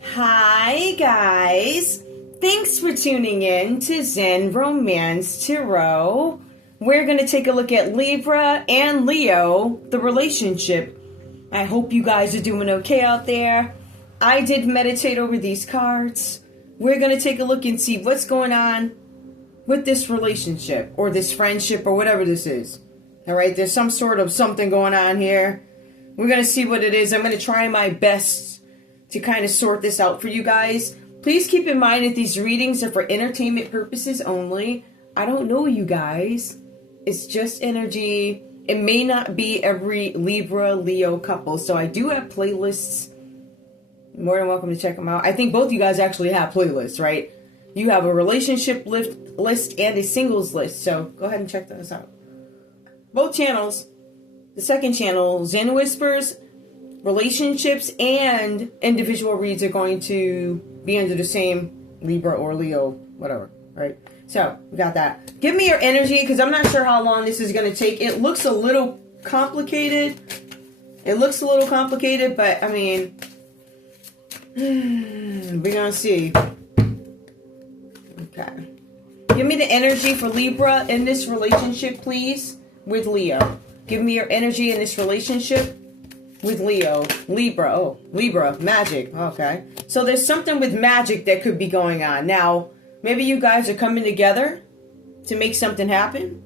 Hi guys, thanks for tuning in to Zen Romance Tarot. We're going to take a look at Libra and Leo, the relationship. I hope you guys are doing okay out there. I did meditate over these cards. We're going to take a look and see what's going on with this relationship or this friendship or whatever this is. Alright, there's some sort of something going on here. We're going to see what it is. I'm going to try my best to kind of sort this out for you guys. Please keep in mind that these readings are for entertainment purposes only. I don't know you guys. It's just energy. It may not be every Libra, Leo couple. So I do have playlists. You're more than welcome to check them out. I think both you guys actually have playlists, right? You have a relationship list and a singles list. So go ahead and check those out. Both channels. The second channel, Zen Whispers, relationships and individual reads are going to be under the same Libra or Leo, whatever, right? So, we got that. Give me your energy, because I'm not sure how long this is going to take. It looks a little complicated. But, I mean, we're going to see. Okay. Give me the energy for Libra in this relationship, please, with Leo. Give me your energy in this relationship with Leo. Libra. Oh, Libra. Magic. Okay. So there's something with magic that could be going on. Now, maybe you guys are coming together to make something happen.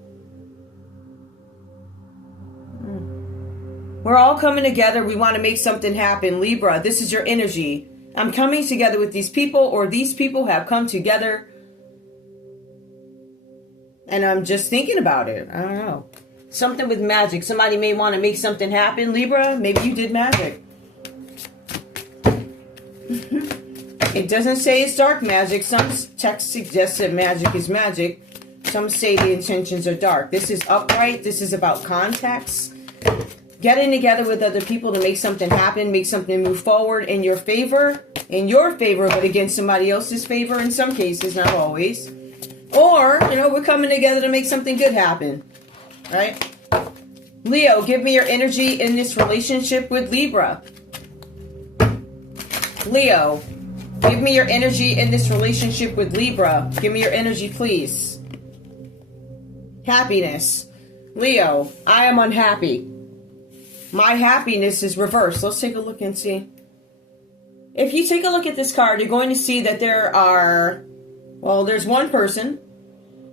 We're all coming together. We want to make something happen. Libra, this is your energy. I'm coming together with these people, or these people have come together. And I'm just thinking about it. I don't know. Something with magic. Somebody may want to make something happen. Libra, maybe you did magic. It doesn't say it's dark magic. Some text suggests that magic is magic. Some say the intentions are dark. This is upright. This is about contacts. Getting together with other people to make something happen, make something move forward in your favor. In your favor, but against somebody else's favor in some cases, not always. Or, we're coming together to make something good happen. Right? Leo, give me your energy in this relationship with Libra. Leo, give me your energy in this relationship with Libra. Give me your energy, please. Happiness. Leo, I am unhappy. My happiness is reversed. Let's take a look and see. If you take a look at this card, you're going to see that there's one person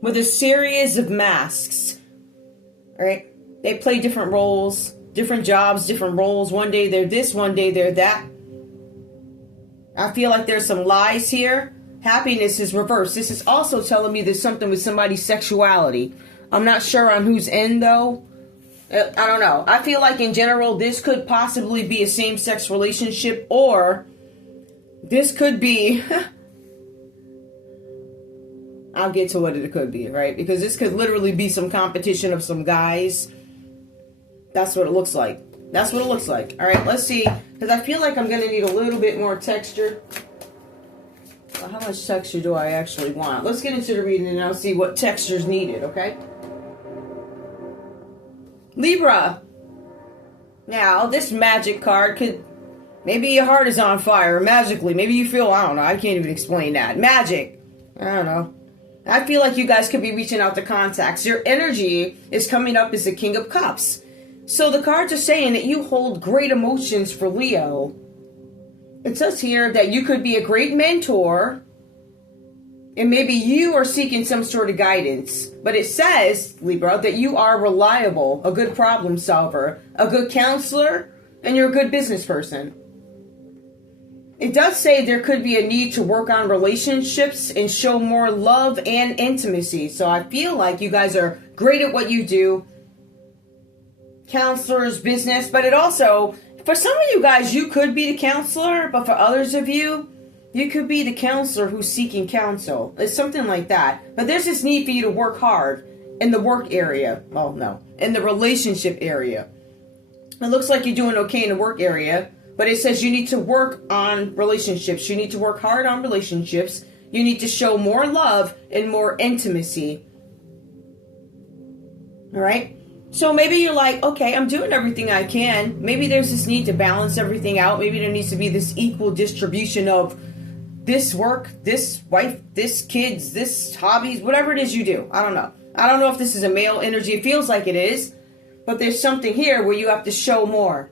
with a series of masks. Right? They play different roles, different jobs, different roles. One day they're this, one day they're that. I feel like there's some lies here. Happiness is reversed. This is also telling me there's something with somebody's sexuality. I'm not sure on whose end, though. I don't know. I feel like in general, this could possibly be a same-sex relationship, or this could be... I'll get to what it could be, right? Because this could literally be some competition of some guys. That's what it looks like. That's what it looks like. All right, let's see. Because I feel like I'm going to need a little bit more texture. Well, how much texture do I actually want? Let's get into the reading and I'll see what texture is needed, okay? Libra. Now, this magic card could... Maybe your heart is on fire magically. Maybe you feel... I don't know. I can't even explain that. Magic. I don't know. I feel like you guys could be reaching out to contacts. Your energy is coming up as the King of Cups. So the cards are saying that you hold great emotions for Leo. It says here that you could be a great mentor. And maybe you are seeking some sort of guidance. But it says, Libra, that you are reliable, a good problem solver, a good counselor, and you're a good business person. It does say there could be a need to work on relationships and show more love and intimacy. So I feel like you guys are great at what you do. Counselors, business. But it also, for some of you guys, you could be the counselor. But for others of you, you could be the counselor who's seeking counsel. It's something like that. But there's this need for you to work hard in the work area. Well, no. In the relationship area. It looks like you're doing okay in the work area. But it says you need to work on relationships. You need to work hard on relationships. You need to show more love and more intimacy. All right? So maybe you're like, okay, I'm doing everything I can. Maybe there's this need to balance everything out. Maybe there needs to be this equal distribution of this work, this wife, this kids, this hobbies, whatever it is you do. I don't know. I don't know if this is a male energy. It feels like it is. But there's something here where you have to show more.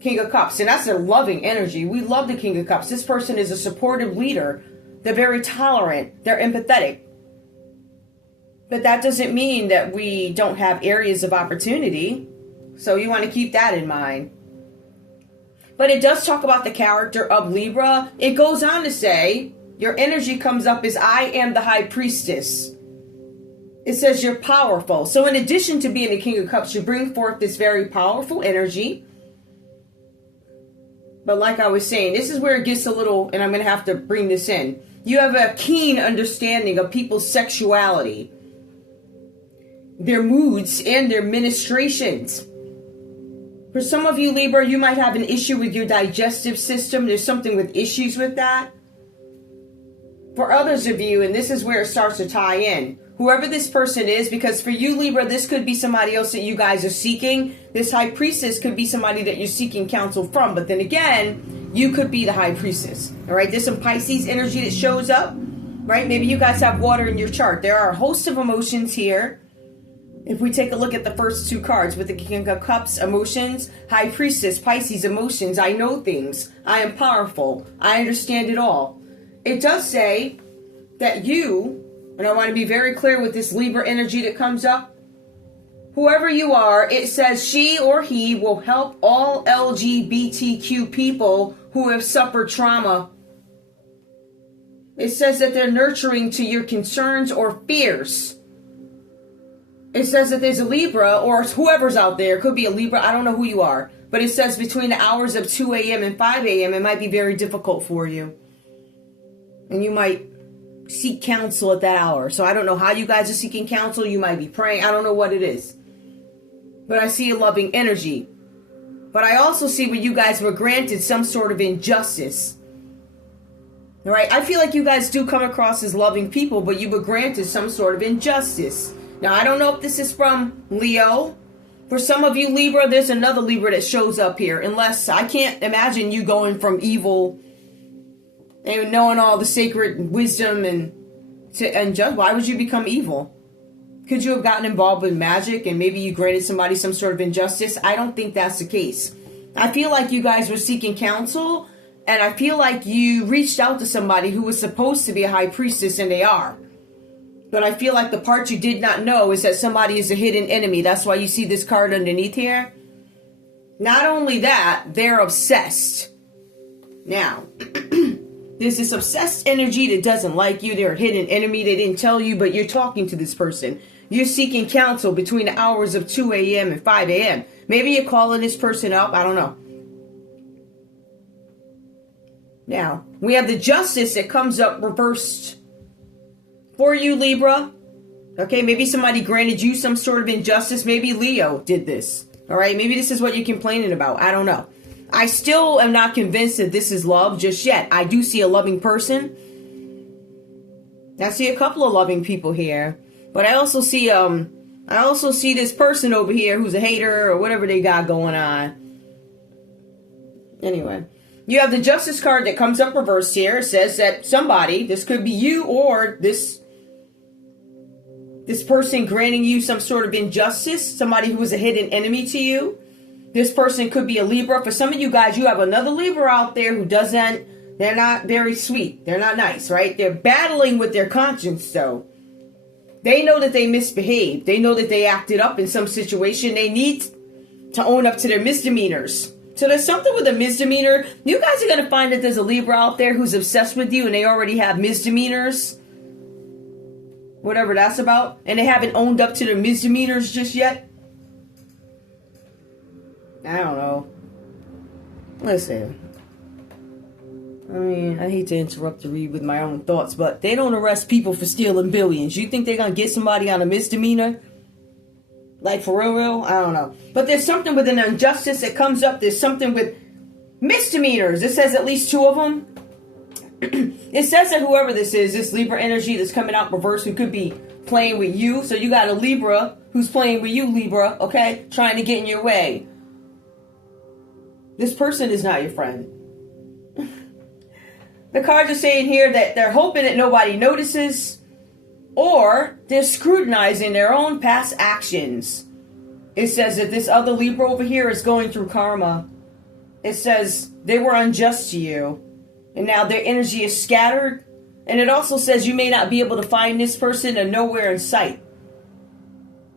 King of Cups. And that's a loving energy. We love the King of Cups. This person is a supportive leader. They're very tolerant. They're empathetic. But that doesn't mean that we don't have areas of opportunity. So you want to keep that in mind. But it does talk about the character of Libra. It goes on to say, your energy comes up as I am the High Priestess. It says you're powerful. So in addition to being the King of Cups, you bring forth this very powerful energy. But like I was saying, this is where it gets a little, and I'm going to have to bring this in. You have a keen understanding of people's sexuality, their moods, and their ministrations. For some of you, Libra, you might have an issue with your digestive system. There's something with issues with that. For others of you, and this is where it starts to tie in, whoever this person is, because for you, Libra, this could be somebody else that you guys are seeking. This High Priestess could be somebody that you're seeking counsel from. But then again, you could be the High Priestess. All right, there's some Pisces energy that shows up. Right, maybe you guys have water in your chart. There are a host of emotions here. If we take a look at the first two cards with the King of Cups, emotions, High Priestess, Pisces, emotions, I know things, I am powerful, I understand it all. It does say that you, and I want to be very clear with this Libra energy that comes up, whoever you are, it says she or he will help all LGBTQ people who have suffered trauma. It says that they're nurturing to your concerns or fears. It says that there's a Libra, or whoever's out there, it could be a Libra, I don't know who you are, but it says between the hours of 2 a.m. and 5 a.m. it might be very difficult for you. And you might seek counsel at that hour. So I don't know how you guys are seeking counsel. You might be praying. I don't know what it is. But I see a loving energy. But I also see where you guys were granted some sort of injustice. All right? I feel like you guys do come across as loving people, but you were granted some sort of injustice. Now, I don't know if this is from Leo. For some of you, Libra, there's another Libra that shows up here. Unless, I can't imagine you going from evil and knowing all the sacred wisdom and just, why would you become evil? Could you have gotten involved with magic and maybe you granted somebody some sort of injustice? I don't think that's the case. I feel like you guys were seeking counsel, and I feel like you reached out to somebody who was supposed to be a High Priestess, and they are. But I feel like the part you did not know is that somebody is a hidden enemy. That's why you see this card underneath here. Not only that, they're obsessed. Now, there's this obsessed energy that doesn't like you. They're a hidden enemy. They didn't tell you, but you're talking to this person. You're seeking counsel between the hours of 2 a.m. and 5 a.m. Maybe you're calling this person up. I don't know. Now, we have the Justice that comes up reversed for you, Libra. Okay, maybe somebody granted you some sort of injustice. Maybe Leo did this. All right, maybe this is what you're complaining about. I don't know. I still am not convinced that this is love just yet. I do see a loving person. I see a couple of loving people here. But I also see this person over here who's a hater or whatever they got going on. Anyway, you have the Justice card that comes up reversed here. It says that somebody, this could be you or this person granting you some sort of injustice, somebody who was a hidden enemy to you. This person could be a Libra. For some of you guys, you have another Libra out there who they're not very sweet. They're not nice, right? They're battling with their conscience, though. They know that they misbehaved. They know that they acted up in some situation. They need to own up to their misdemeanors. So there's something with a misdemeanor. You guys are going to find that there's a Libra out there who's obsessed with you and they already have misdemeanors. Whatever that's about. And they haven't owned up to their misdemeanors just yet. I don't know. Listen. I mean, I hate to interrupt the read with my own thoughts, but they don't arrest people for stealing billions. You think they're going to get somebody on a misdemeanor? Like, for real? I don't know. But there's something with an injustice that comes up. There's something with misdemeanors. It says at least 2 of them. It says that whoever this is, this Libra energy that's coming out reverse, who could be playing with you. So you got a Libra who's playing with you, Libra, okay? Trying to get in your way. This person is not your friend. The cards are saying here that they're hoping that nobody notices, or they're scrutinizing their own past actions. It says that this other Libra over here is going through karma. It says they were unjust to you, and now their energy is scattered. And it also says you may not be able to find this person or nowhere in sight.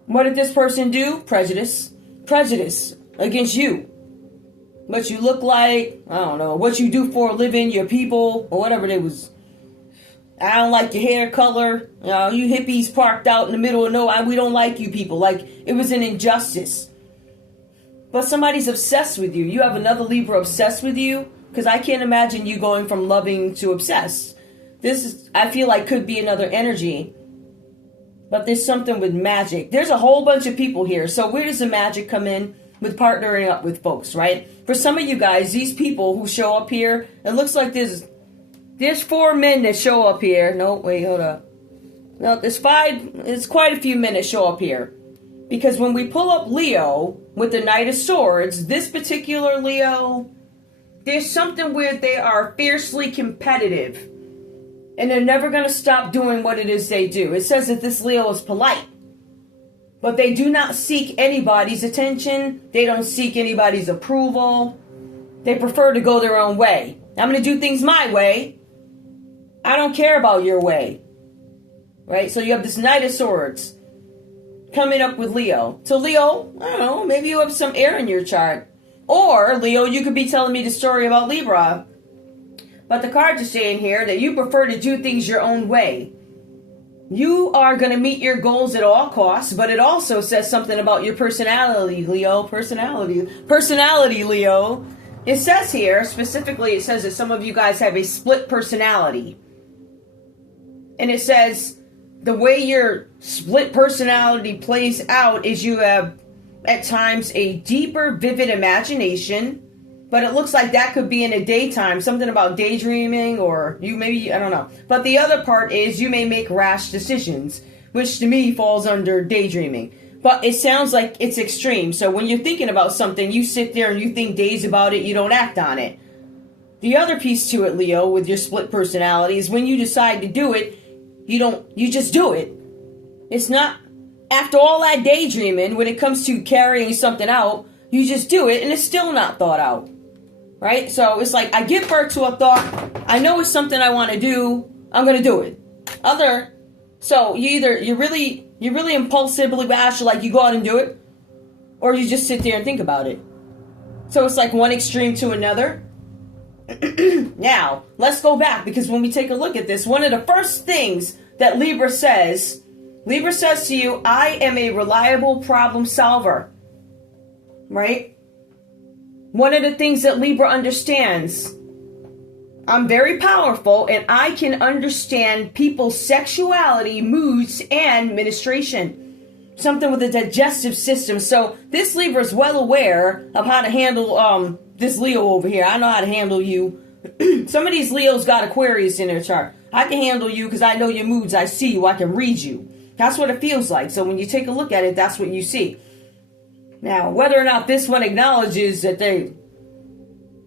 What did this person do? Prejudice. Prejudice against you. What you look like, I don't know, what you do for a living, your people, or whatever it was. I don't like your hair color. You hippies parked out in the middle of nowhere. We don't like you people. Like, it was an injustice. But somebody's obsessed with you. You have another Libra obsessed with you. Because I can't imagine you going from loving to obsessed. This is, I feel like, could be another energy. But there's something with magic. There's a whole bunch of people here. So where does the magic come in? With partnering up with folks, right? For some of you guys, these people who show up here, it looks like there's 4 men that show up here. No, wait, hold up. No, there's 5. There's quite a few men that show up here. Because when we pull up Leo with the Knight of Swords, this particular Leo, there's something where they are fiercely competitive. And they're never going to stop doing what it is they do. It says that this Leo is polite. But they do not seek anybody's attention. They don't seek anybody's approval. They prefer to go their own way. I'm going to do things my way. I don't care about your way. Right? So you have this Knight of Swords coming up with Leo. So Leo, I don't know, maybe you have some air in your chart. Or, Leo, you could be telling me the story about Libra. But the cards are saying here that you prefer to do things your own way. You are going to meet your goals at all costs, but it also says something about your personality, Leo. Personality, Leo. It says here, specifically, it says that some of you guys have a split personality. And it says the way your split personality plays out is you have, at times, a deeper, vivid imagination. But it looks like that could be in the daytime. Something about daydreaming, or you maybe, I don't know. But the other part is you may make rash decisions, which to me falls under daydreaming. But it sounds like it's extreme. So when you're thinking about something, you sit there and you think days about it, you don't act on it. The other piece to it, Leo, with your split personality is when you decide to do it, you just do it. It's not, after all that daydreaming, when it comes to carrying something out, you just do it and it's still not thought out. Right? So it's like, I give birth to a thought. I know it's something I want to do. I'm going to do it. So you're really impulsively rash, like you go out and do it, or you just sit there and think about it. So it's like one extreme to another. Now, let's go back, because when we take a look at this, one of the first things that Libra says to you, I am a reliable problem solver. Right? One of the things that Libra understands, I'm very powerful and I can understand people's sexuality, moods, and menstruation. Something with the digestive system. So this Libra is well aware of how to handle this Leo over here. I know how to handle you. Some of these Leos got Aquarius in their chart. I can handle you because I know your moods. I see you. I can read you. That's what it feels like. So when you take a look at it, that's what you see. Now, whether or not this one acknowledges that they...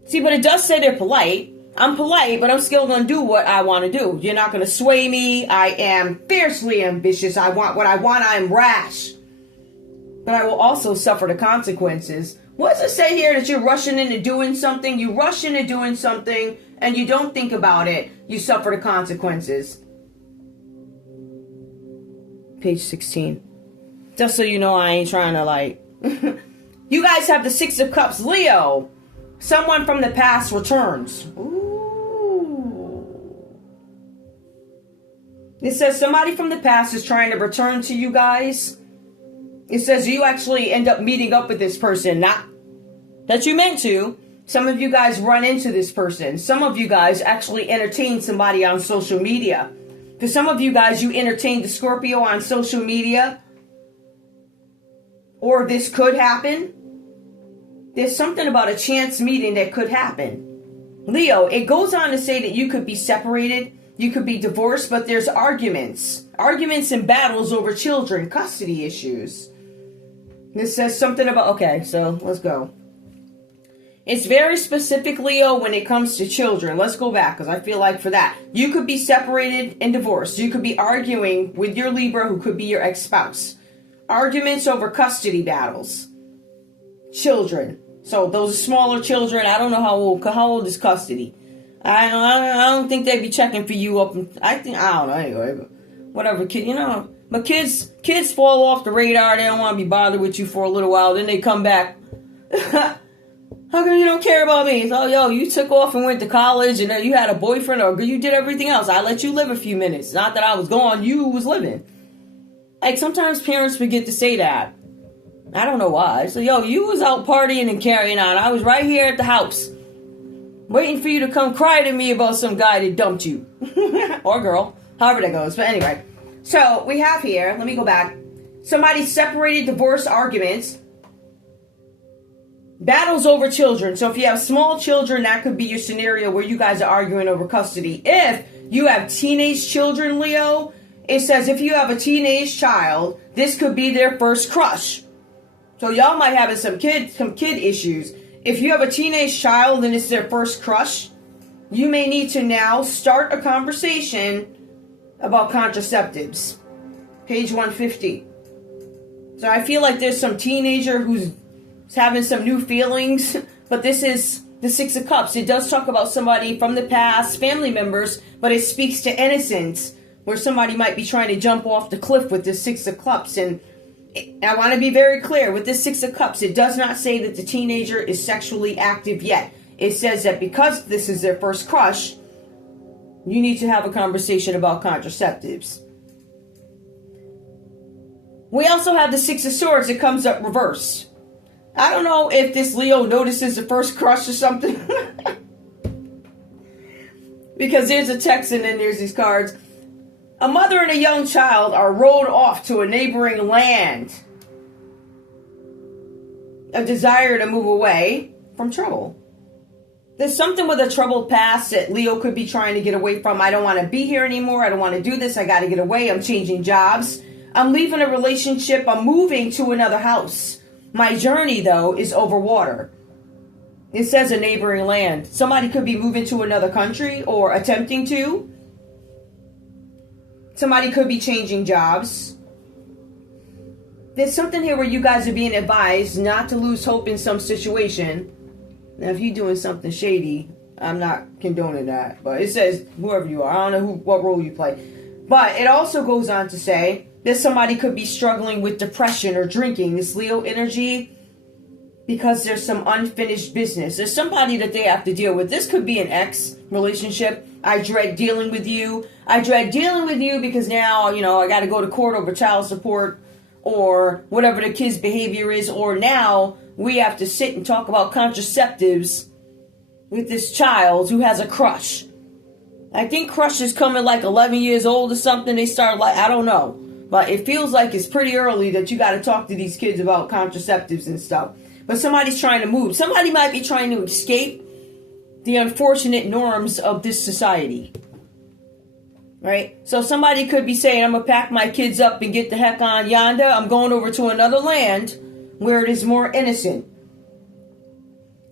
See, but it does say they're polite. I'm polite, but I'm still going to do what I want to do. You're not going to sway me. I am fiercely ambitious. I want what I want. I am rash. But I will also suffer the consequences. What does it say here that you're rushing into doing something? You rush into doing something and you don't think about it. You suffer the consequences. Page 16. Just so you know, I ain't trying to like... You guys have the Six of Cups. Leo, someone from the past returns. Ooh. It says somebody from the past is trying to return to you guys. It says you actually end up meeting up with this person. Not that you meant to. Some of you guys run into this person. Some of you guys actually entertain somebody on social media. For some of you guys, you entertained the Scorpio on social media. Or this could happen. There's something about a chance meeting that could happen. Leo, it goes on to say that you could be separated, you could be divorced, but there's arguments and battles over children, custody issues. This says something about, okay, so let's go. It's very specific, Leo, when it comes to children. Let's go back, because I feel like for that, you could be separated and divorced. You could be arguing with your Libra, who could be your ex-spouse. Arguments over custody battles. Children. So those are smaller children. I don't know how old is custody. I don't think they'd be checking for you up. I don't know, anyway. Whatever, kid, But kids fall off the radar. They don't want to be bothered with you for a little while. Then they come back. How come you don't care about me? So, you took off and went to college and then you had a boyfriend or you did everything else. I let you live a few minutes. Not that I was gone. You was living. Like, sometimes parents forget to say that. I don't know why. So, you was out partying and carrying on. I was right here at the house. Waiting for you to come cry to me about some guy that dumped you. Or girl. However that goes. But anyway. So, we have here, let me go back. Somebody separated, divorce arguments. Battles over children. So if you have small children, that could be your scenario where you guys are arguing over custody. If you have teenage children, Leo, it says if you have a teenage child, this could be their first crush. So y'all might have some kid issues. If you have a teenage child and it's their first crush, you may need to now start a conversation about contraceptives. Page 150. So I feel like there's some teenager who's having some new feelings, but this is the Six of Cups. It does talk about somebody from the past, family members, but it speaks to innocence, where somebody might be trying to jump off the cliff with this Six of Cups. And I want to be very clear, with this Six of Cups, it does not say that the teenager is sexually active yet. It says that because this is their first crush, you need to have a conversation about contraceptives. We also have the Six of Swords. It comes up reversed. I don't know if this Leo notices the first crush or something. Because there's a text and then there's these cards. A mother and a young child are rowed off to a neighboring land. A desire to move away from trouble. There's something with a troubled past that Leo could be trying to get away from. I don't want to be here anymore. I don't want to do this. I got to get away. I'm changing jobs. I'm leaving a relationship. I'm moving to another house. My journey, though, is over water. It says a neighboring land. Somebody could be moving to another country or attempting to. Somebody could be changing jobs. There's something here where you guys are being advised not to lose hope in some situation. Now, if you're doing something shady, I'm not condoning that. But it says whoever you are. I don't know what role you play. But it also goes on to say that somebody could be struggling with depression or drinking, this Leo energy, because there's some unfinished business. There's somebody that they have to deal with. This could be an ex relationship. I dread dealing with you. I dread dealing with you because now, I got to go to court over child support or whatever the kid's behavior is. Or now we have to sit and talk about contraceptives with this child who has a crush. I think crushes come at like 11 years old or something. They start I don't know. But it feels like it's pretty early that you got to talk to these kids about contraceptives and stuff. But somebody's trying to move. Somebody might be trying to escape the unfortunate norms of this society. Right? So somebody could be saying, I'm going to pack my kids up and get the heck on yonder. I'm going over to another land where it is more innocent.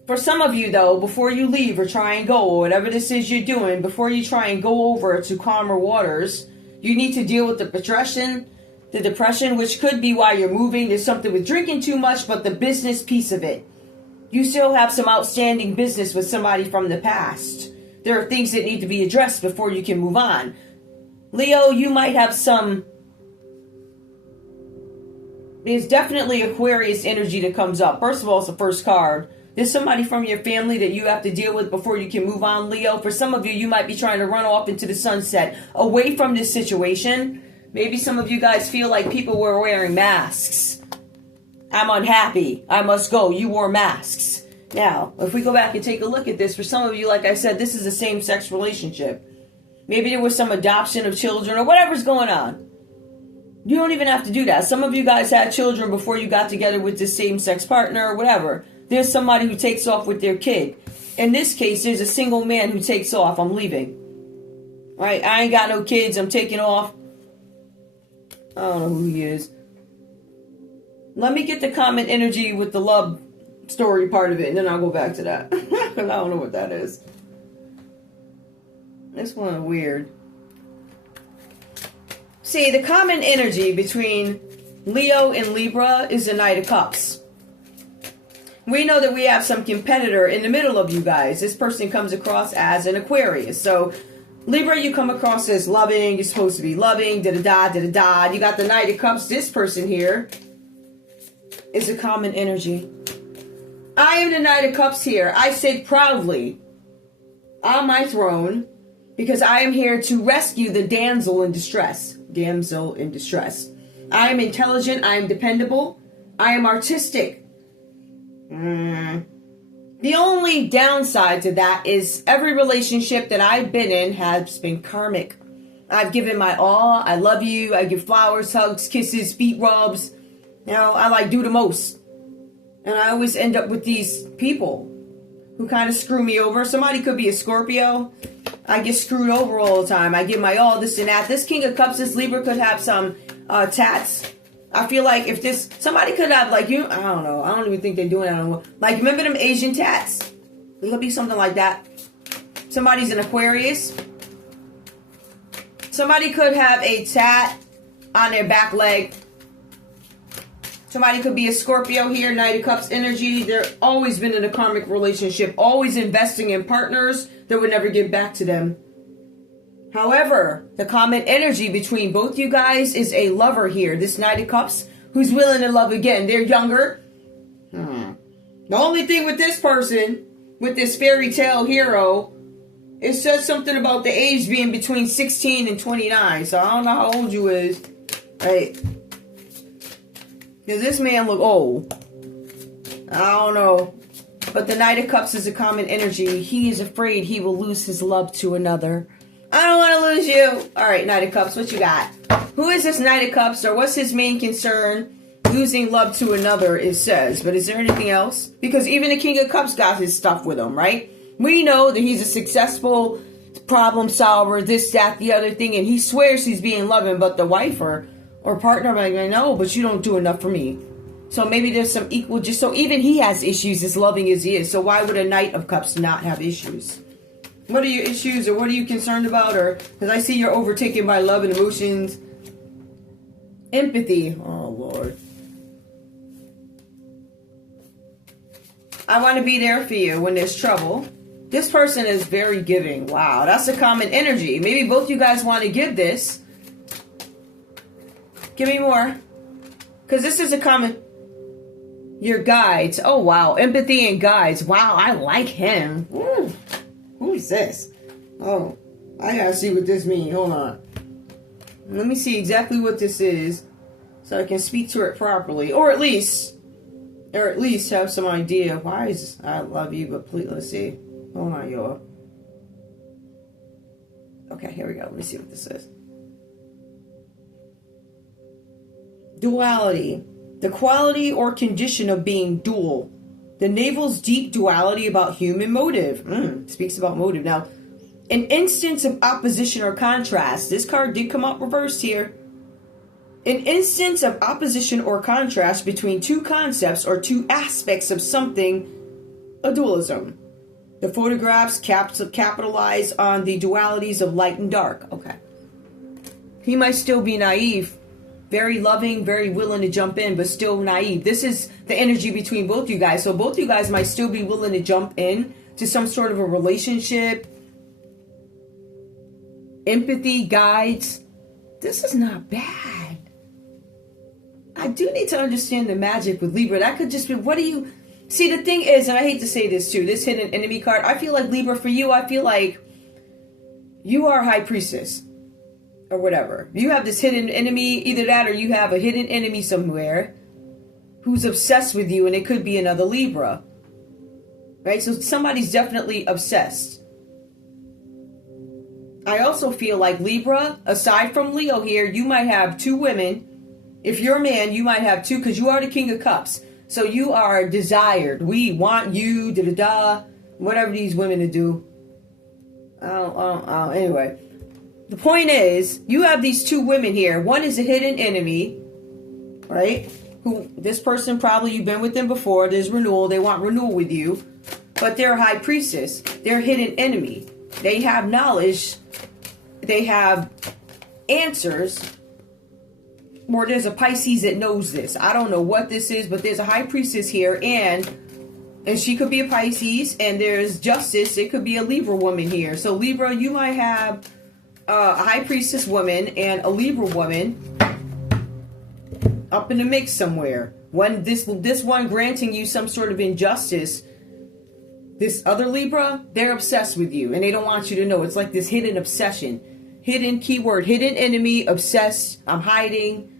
For some of you, though, before you leave or try and go, or whatever this is you're doing, before you try and go over to calmer waters, you need to deal with the depression, which could be why you're moving. There's something with drinking too much, but the business piece of it. You still have some outstanding business with somebody from the past. There are things that need to be addressed before you can move on. Leo, you might have there's definitely Aquarius energy that comes up. First of all, it's the first card. There's somebody from your family that you have to deal with before you can move on, Leo. For some of you, you might be trying to run off into the sunset, away from this situation. Maybe some of you guys feel like people were wearing masks. I'm unhappy. I must go. You wore masks. Now, if we go back and take a look at this, for some of you, like I said, this is a same-sex relationship. Maybe there was some adoption of children or whatever's going on. You don't even have to do that. Some of you guys had children before you got together with this same-sex partner or whatever. There's somebody who takes off with their kid. In this case, there's a single man who takes off. I'm leaving. Right? I ain't got no kids. I'm taking off. I don't know who he is. Let me get the common energy with the love story part of it, and then I'll go back to that. Because I don't know what that is. This one is weird. See, the common energy between Leo and Libra is the Knight of Cups. We know that we have some competitor in the middle of you guys. This person comes across as an Aquarius. So, Libra, you come across as loving. You're supposed to be loving. Da-da-da, da-da-da. You got the Knight of Cups. This person here is a common energy. I am the Knight of Cups here. I sit proudly on my throne because I am here to rescue the damsel in distress. Damsel in distress. I am intelligent. I am dependable. I am artistic. The only downside to that is every relationship that I've been in has been karmic. I've given my all. I love you. I give flowers, hugs, kisses, feet rubs. You know, I like do the most. And I always end up with these people who kind of screw me over. Somebody could be a Scorpio. I get screwed over all the time. I give my all, this and that. This King of Cups, this Libra could have some tats. I feel like if this, somebody could have like, I don't know. I don't even think they're doing that anymore. Like, remember them Asian tats? It could be something like that. Somebody's an Aquarius. Somebody could have a tat on their back leg. Somebody could be a Scorpio here, Knight of Cups energy. They're always been in a karmic relationship, always investing in partners that would never give back to them. However, the common energy between both you guys is a lover here. This Knight of Cups who's willing to love again. They're younger. The only thing with this person, with this fairy tale hero, it says something about the age being between 16 and 29. So I don't know how old you is. Right? Does this man look old? I don't know. But the Knight of Cups is a common energy. He is afraid he will lose his love to another. I don't want to lose you. All right, Knight of Cups, what you got? Who is this Knight of Cups, or what's his main concern? Losing love to another, it says. But is there anything else? Because even the King of Cups got his stuff with him, right? We know that he's a successful problem solver, this, that, the other thing, and he swears he's being loving, but the wife or partner, like, I know, but you don't do enough for me. So maybe there's some equal, just so even he has issues as loving as he is. So why would a Knight of Cups not have issues? What are your issues, or what are you concerned about? Or because I see you're overtaken by love and emotions. Empathy. Oh, Lord. I want to be there for you when there's trouble. This person is very giving. Wow, that's a common energy. Maybe both you guys want to give this. Give me more. Because this is a common... Your guides. Oh, wow. Empathy and guides. Wow, I like him. Ooh. Who is this? Oh, I gotta see what this means. Hold on. Let me see exactly what this is so I can speak to it properly. Or at least have some idea. Why is I love you, but please, let's see. Hold on, y'all. Okay, here we go. Let me see what this is. Duality. The quality or condition of being dual. The navel's deep duality about human motive. Speaks about motive. Now, an instance of opposition or contrast. This card did come out reversed here. An instance of opposition or contrast between two concepts or two aspects of something, a dualism. The photographs capitalize on the dualities of light and dark. Okay. He might still be naive. Very loving, very willing to jump in, but still naive. This is the energy between both you guys. So both you guys might still be willing to jump in to some sort of a relationship. Empathy, guides. This is not bad. I do need to understand the magic with Libra. That could just be, what do you... See, the thing is, and I hate to say this too, this hidden enemy card, I feel like Libra, for you, I feel like you are High Priestess. Or whatever. You have this hidden enemy, either that or you have a hidden enemy somewhere who's obsessed with you, and it could be another Libra. Right? So somebody's definitely obsessed. I also feel like Libra, aside from Leo here, you might have two women. If you're a man, you might have two, because you are the King of Cups. So you are desired. We want you, da-da-da. whatever these women do. Anyway, the point is, you have these two women here. One is a hidden enemy, right? Who this person probably you've been with them before. There's renewal. They want renewal with you, but they're a high priestess. They're a hidden enemy. They have knowledge. They have answers. Or there's a Pisces that knows this. I don't know what this is, but there's a high priestess here, and she could be a Pisces, and there's justice. It could be a Libra woman here. So Libra, you might have a high priestess woman and a Libra woman up in the mix somewhere. When this one granting you some sort of injustice, this other Libra, they're obsessed with you, and they don't want you to know. It's like this hidden obsession. Hidden keyword, hidden enemy, obsessed, I'm hiding.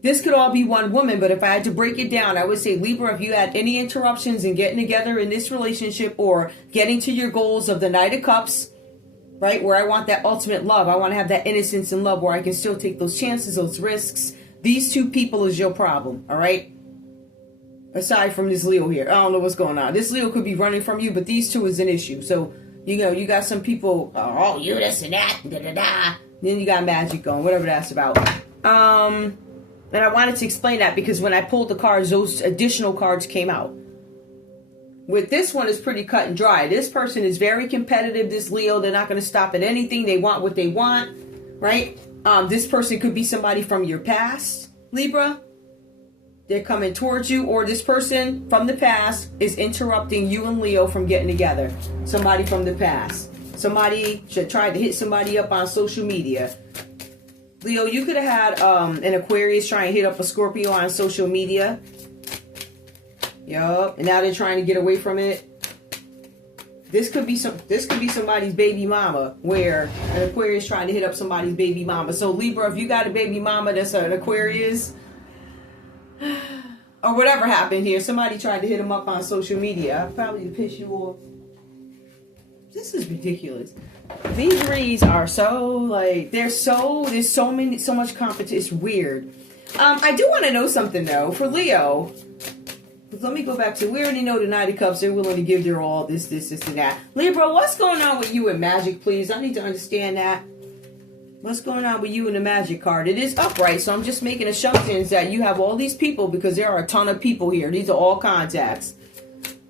This could all be one woman, but if I had to break it down, I would say, Libra, if you had any interruptions in getting together in this relationship or getting to your goals of the Knight of Cups, right, where I want that ultimate love, I want to have that innocence and love where I can still take those chances, those risks. These two people is your problem, all right? Aside from this Leo here. I don't know what's going on. This Leo could be running from you, but these two is an issue. So, you know, you got some people, oh, you this and that, da-da-da. Then you got magic going, whatever that's about. And I wanted to explain that because when I pulled the cards, those additional cards came out. With this one, it's pretty cut and dry. This person is very competitive, this Leo. They're not going to stop at anything. They want what they want, right? This person could be somebody from your past, Libra. They're coming towards you. Or this person from the past is interrupting you and Leo from getting together. Somebody from the past. Somebody should try to hit somebody up on social media. Leo, you could have had an Aquarius trying to hit up a Scorpio on social media. Yup. And now they're trying to get away from it. This could be somebody's baby mama, where an Aquarius trying to hit up somebody's baby mama. So Libra, if you got a baby mama that's an Aquarius, or whatever happened here, somebody tried to hit him up on social media, probably to piss you off. This is ridiculous. These reads are so, like, there's so much competition. It's weird. I do want to know something, though, for Leo. Let me go back to, we already know the Knight of Cups, they're willing to give their all, this, and that. Libra, what's going on with you and magic, please? I need to understand that. What's going on with you and the magic card? It is upright, so I'm just making assumptions that you have all these people, because there are a ton of people here. These are all contacts.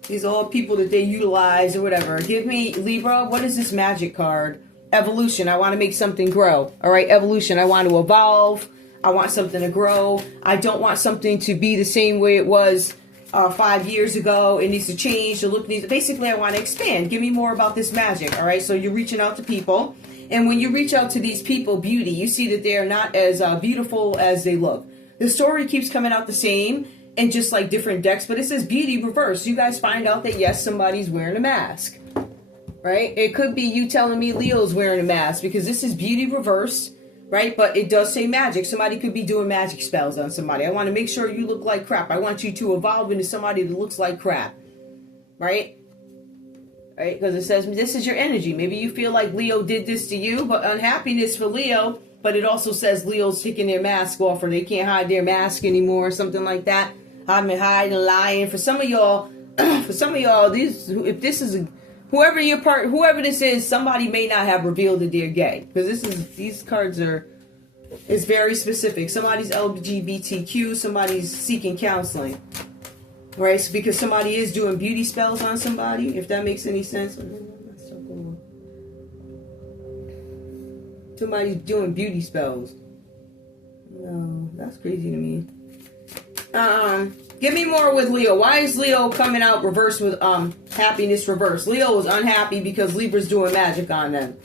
These are all people that they utilize or whatever. Give me, Libra, what is this magic card? Evolution. I want to make something grow. All right, evolution. I want to evolve. I want something to grow. I don't want something to be the same way it was 5 years ago. It needs to change. The look needs. Basically, I want to expand. Give me more about this magic. All right, so you're reaching out to people. And when you reach out to these people, beauty, you see that they are not as beautiful as they look. The story keeps coming out the same. And just like different decks, but it says beauty reverse. You guys find out that yes, somebody's wearing a mask, right? It could be you telling me Leo's wearing a mask because this is beauty reverse, right? But it does say magic. Somebody could be doing magic spells on somebody. I want to make sure you look like crap. I want you to evolve into somebody that looks like crap, right? Right? Because it says this is your energy. Maybe you feel like Leo did this to you, but unhappiness for Leo. But it also says Leo's taking their mask off, or they can't hide their mask anymore, or something like that. I've been hiding, lying. For some of y'all, whoever this is, somebody may not have revealed that they're gay, because these cards it's very specific. Somebody's LGBTQ, somebody's seeking counseling, right? So because somebody is doing beauty spells on somebody, if that makes any sense. Somebody's doing beauty spells. No, that's crazy to me. Give me more with Leo. Why is Leo coming out reverse with happiness reverse? Leo is unhappy because Libra's doing magic on them.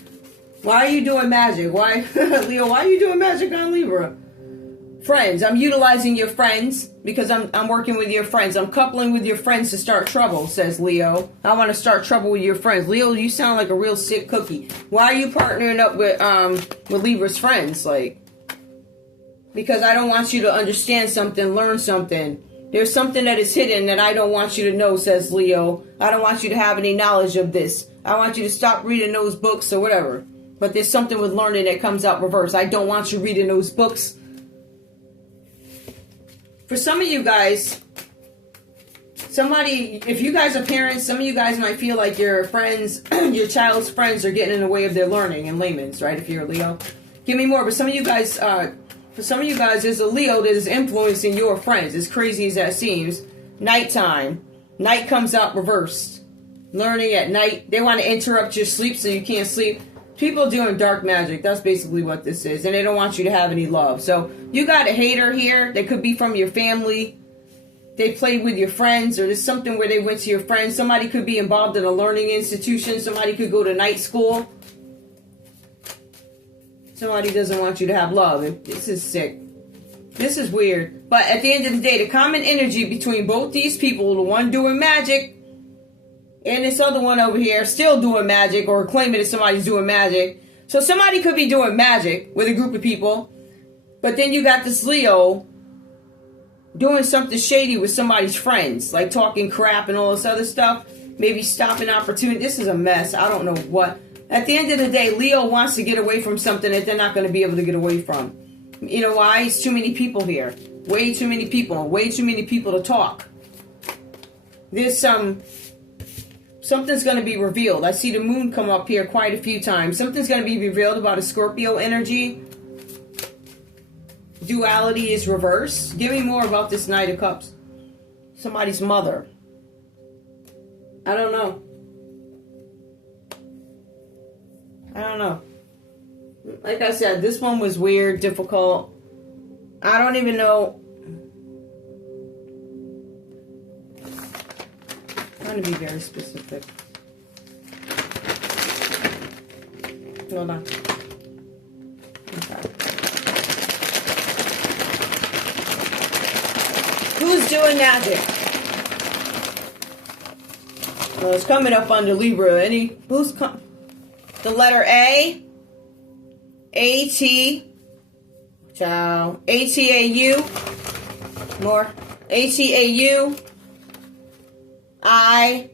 Why are you doing magic? Why, Leo, why are you doing magic on Libra? Friends. I'm utilizing your friends because I'm working with your friends. I'm coupling with your friends to start trouble, says Leo. I want to start trouble with your friends. Leo, you sound like a real sick cookie. Why are you partnering up with Libra's friends? Like, because I don't want you to understand something, learn something. There's something that is hidden that I don't want you to know, says Leo. I don't want you to have any knowledge of this. I want you to stop reading those books or whatever. But there's something with learning that comes out reverse. I don't want you reading those books. For some of you guys, Somebody, if you guys are parents, some of you guys might feel like your friends, your child's friends are getting in the way of their learning in layman's, right? If you're a Leo. Give me more. But some of you guys, for some of you guys, there's a Leo that is influencing your friends, as crazy as that seems. Nighttime. Night comes out reversed. Learning at night. They want to interrupt your sleep so you can't sleep. People doing dark magic. That's basically what this is. And they don't want you to have any love. So you got a hater here. They could be from your family. They played with your friends, or there's something where they went to your friends. Somebody could be involved in a learning institution. Somebody could go to night school. Somebody doesn't want you to have love. This is sick. This is weird. But at the end of the day, the common energy between both these people, the one doing magic and this other one over here still doing magic, or claiming that somebody's doing magic. So somebody could be doing magic with a group of people. But then you got this Leo doing something shady with somebody's friends, like talking crap and all this other stuff. Maybe stopping opportunity. This is a mess. I don't know what. At the end of the day, Leo wants to get away from something that they're not going to be able to get away from. You know why? It's too many people here. Way too many people. Way too many people to talk. There's something's going to be revealed. I see the moon come up here quite a few times. Something's going to be revealed about a Scorpio energy. Duality is reversed. Give me more about this Knight of Cups. Somebody's mother. I don't know. I don't know. Like I said, this one was weird, difficult. I don't even know. I'm trying to be very specific. Hold on. Okay. Who's doing magic? Well, it's coming up under Libra. The letter A. A-T. Ciao. A-T-A-U. More. A-T-A-U. I-S.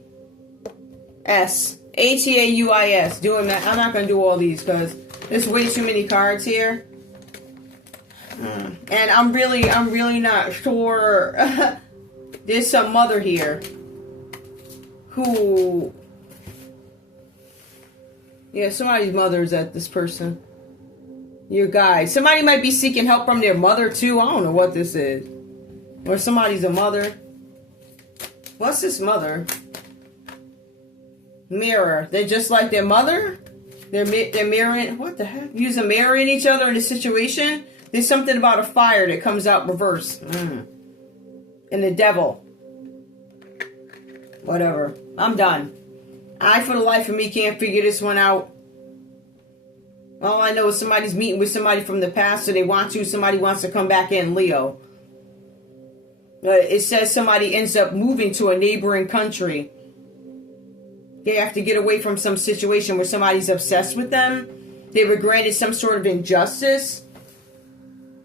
A-T-A-U-I-S. Doing that. I'm not going to do all these because there's way too many cards here. And I'm really not sure. There's some mother here who, yeah, somebody's mother is at this person. Your guy. Somebody might be seeking help from their mother too. I don't know what this is. Or somebody's a mother. What's this mother? Mirror. They're just like their mother? They're mirroring. What the heck? Using mirroring each other in a situation? There's something about a fire that comes out reverse. And the devil. Whatever. I'm done. I, for the life of me, can't figure this one out. All I know is somebody's meeting with somebody from the past, so they want to. Somebody wants to come back in, Leo. It says somebody ends up moving to a neighboring country. They have to get away from some situation where somebody's obsessed with them. They were granted some sort of injustice.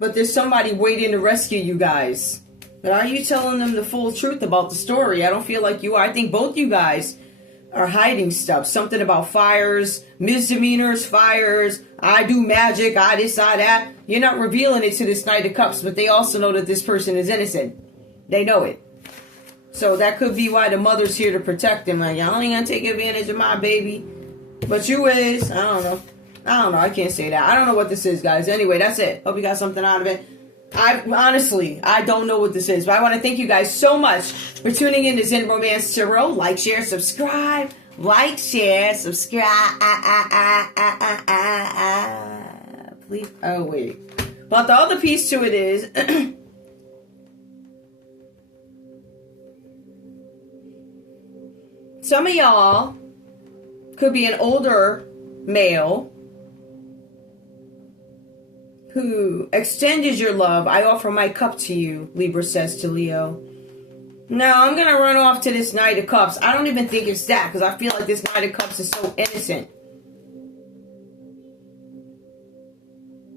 But there's somebody waiting to rescue you guys. But are you telling them the full truth about the story? I don't feel like you are. I think both you guys are hiding stuff. Something about fires, misdemeanors, fires. I do magic, I this, I that. You're not revealing it to this Knight of Cups, but they also know that this person is innocent. They know it. So that could be why the mother's here to protect him. Like, y'all ain't gonna take advantage of my baby. But you is. I don't know. I can't say that. I don't know what this is, guys. Anyway, that's it. Hope you got something out of it. Honestly, I don't know what this is. But I want to thank you guys so much for tuning in to Zen Romance Tarot. Like, share, subscribe. Like, share, subscribe. Please. Oh, wait. But the other piece to it is... some of y'all could be an older male who extended your love. I offer my cup to you, Libra says to Leo. No, I'm going to run off to this Knight of Cups. I don't even think it's that, because I feel like this Knight of Cups is so innocent.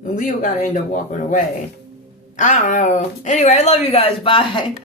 And Leo got to end up walking away. I don't know. Anyway, I love you guys. Bye.